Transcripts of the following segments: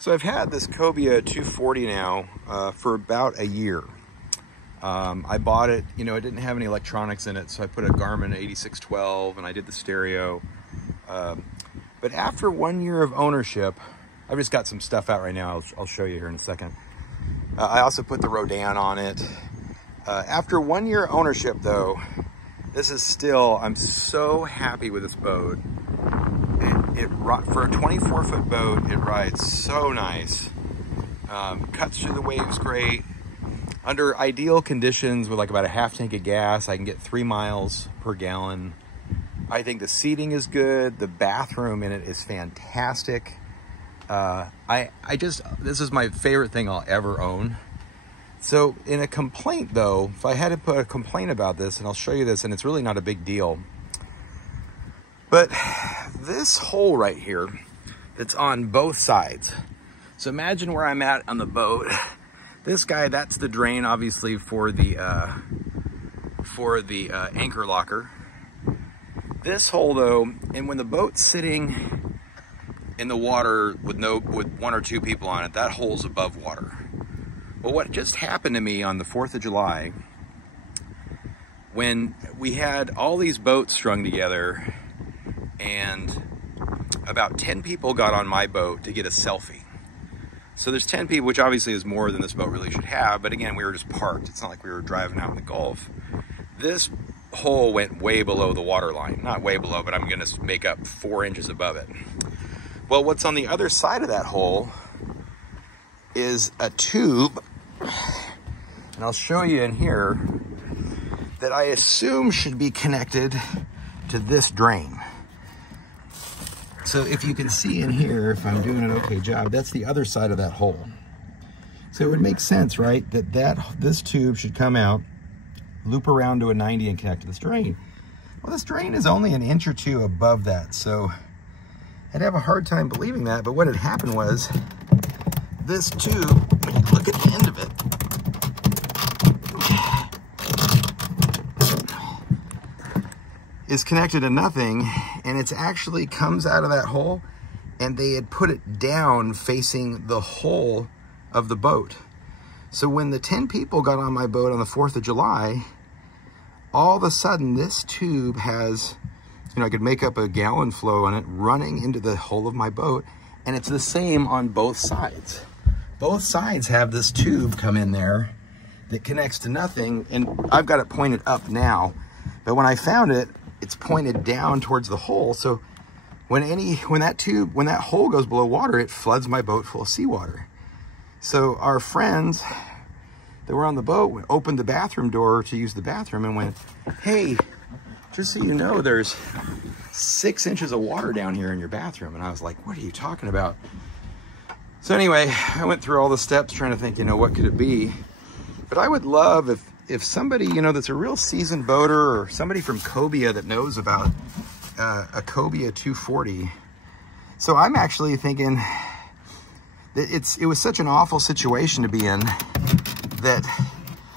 So I've had this Cobia 240 now for about a year. I bought it, it didn't have any electronics in it, so I put a Garmin 8612 and I did the stereo. But after 1 year of ownership, I've just got some stuff out right now. I'll show you here in a second. I also put the Rodan on it. After 1 year ownership though, this is still, I'm so happy with this boat. For a 24-foot boat, it rides so nice. Cuts through the waves great. Under ideal conditions with like about a half tank of gas, I can get 3 miles per gallon. I think the seating is good. The bathroom in it is fantastic. This is my favorite thing I'll ever own. So in a complaint though, if I had to put a complaint about this, and I'll show you this, and it's really not a big deal, but this hole right here that's on both sides. So imagine where I'm at on the boat. This guy, that's the drain, obviously, for the anchor locker. This hole though, and when the boat's sitting in the water with 1 or 2 people on it, that hole's above water. Well, what just happened to me on the 4th of July, when we had all these boats strung together, and about 10 people got on my boat to get a selfie. So there's 10 people, which obviously is more than this boat really should have, but again, we were just parked. It's not like we were driving out in the Gulf. This hole went way below the water line. Not way below, but I'm gonna make up 4 inches above it. Well, what's on the other side of that hole is a tube, and I'll show you in here, that I assume should be connected to this drain. So if you can see in here, if I'm doing an okay job, that's the other side of that hole. So it would make sense, right, that this tube should come out, loop around to a 90 and connect to this drain. Well, this drain is only an inch or 2 above that, so I'd have a hard time believing that, but what had happened was this tube, when you look at the end of it, is connected to nothing, and it's actually comes out of that hole, and they had put it down facing the hull of the boat. So when the 10 people got on my boat on the 4th of July, all of a sudden this tube has, I could make up a gallon flow on it running into the hull of my boat, and it's the same on both sides. Both sides have this tube come in there that connects to nothing, and I've got it pointed up now, but when I found it, it's pointed down towards the hole. So when that hole goes below water, it floods my boat full of seawater. So our friends that were on the boat opened the bathroom door to use the bathroom and went, "Hey, just so you know, there's 6 inches of water down here in your bathroom." And I was like, "What are you talking about?" So anyway, I went through all the steps trying to think, what could it be? But I would love if somebody, that's a real seasoned boater, or somebody from Cobia that knows about a Cobia 240. So I'm actually thinking that it was such an awful situation to be in that,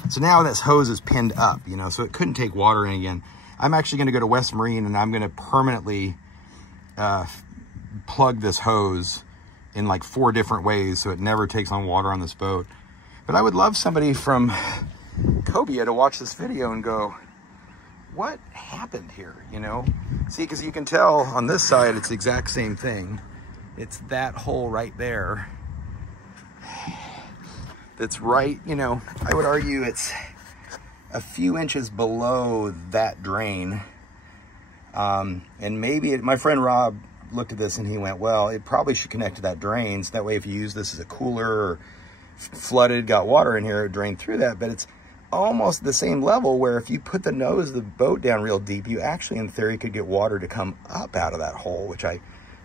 so now this hose is pinned up, so it couldn't take water in again. I'm actually gonna go to West Marine, and I'm gonna permanently plug this hose in like 4 different ways so it never takes on water on this boat. But I would love somebody from Cobia to watch this video and go, what happened here, See, because you can tell on this side, it's the exact same thing. It's that hole right there. That's right, I would argue it's a few inches below that drain. And maybe, my friend Rob looked at this and he went, well, it probably should connect to that drain. So that way, if you use this as a cooler or flooded, got water in here, it would drain through that. But it's almost the same level where if you put the nose of the boat down real deep, you actually, in theory, could get water to come up out of that hole, which I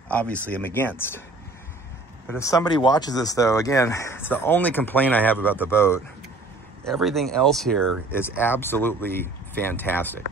obviously am against. But if somebody watches this though, again, it's the only complaint I have about the boat. Everything else here is absolutely fantastic.